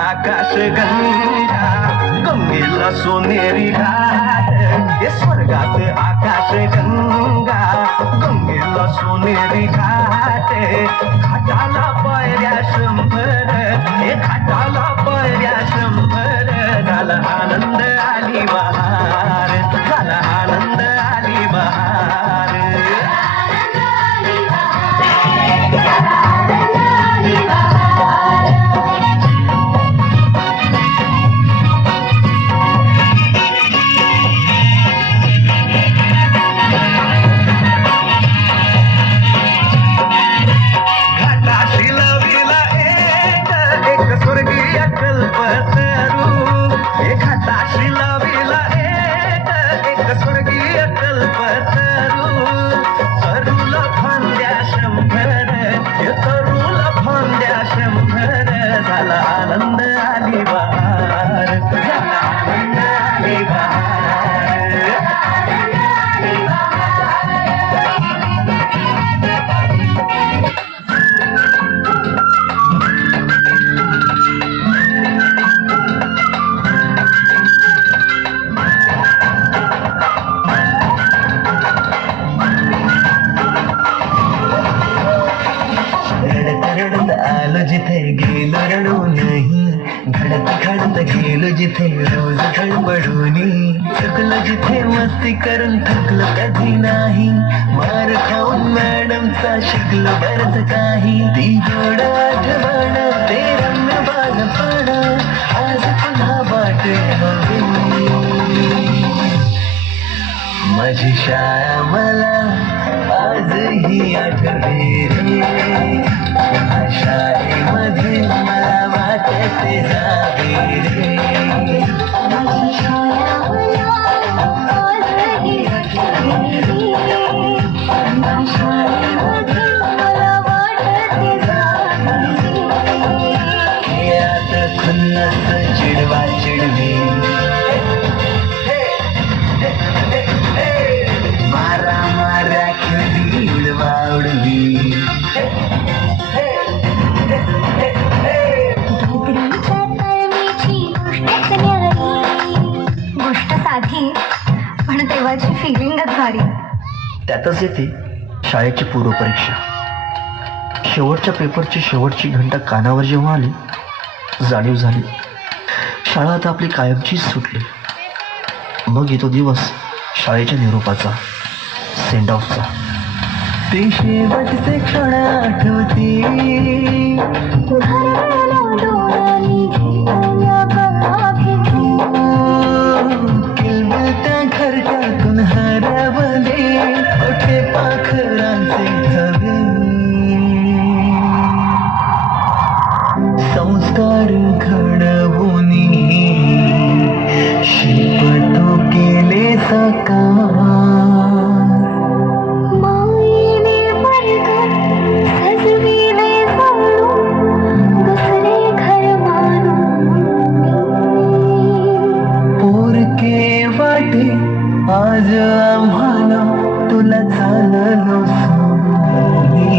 आकाश गंगा गंगेला सोनेरी घाट हे स्वर्गात आकाश गंगा गंगेला सोनेरी घाट घाटाला पायऱ्या शंभर हे घाटाला पायऱ्या शंभर झाला आनंद आली बहार झाला आनंद आली बहार आनंद आली बहार झाला आनंद आली बहार रडत आलो जिथे गेलो रडू नाही घडत घडत गेलो जिथे रोज खडबडूनी चुकलो जिथे मस्ती करून थकलो कधी नाही मार खाऊन मॅडमचा शिकलो बरंच काही ती गोड आठवण ते रम्य बालपण आज पुन्हा वाटे हवी माझी शाळा मला आजही आठवे रे शाळेमध्ये मला वाटते जावे रे माझी शाळा मला आजही आठवे रे शाळेमध्ये मला वाटते जावे रे आता खुन्नस चिडवा चिडवी मारा मारा खेळी उडवा उडवी गोष्ट साधी पण तेव्हाची फिलिंगच भारी. त्यातच येते शाळेची पूर्वपरीक्षा. शेवटच्या पेपरची शेवटची घंटा कानावर जेव्हा आली जाणीव झाली शाळा आता आपली कायमचीच सुटली. मग येतो दिवस शाळेच्या निरोपाचा, सेंड ऑफचा. ते शेवटचे क्षण आठवती किलबिलत्या घरट्यातून हरवले ओठे पाखरांचे धवे संस्कार घडवून शिल्प तो केले साकार आज आम्हाला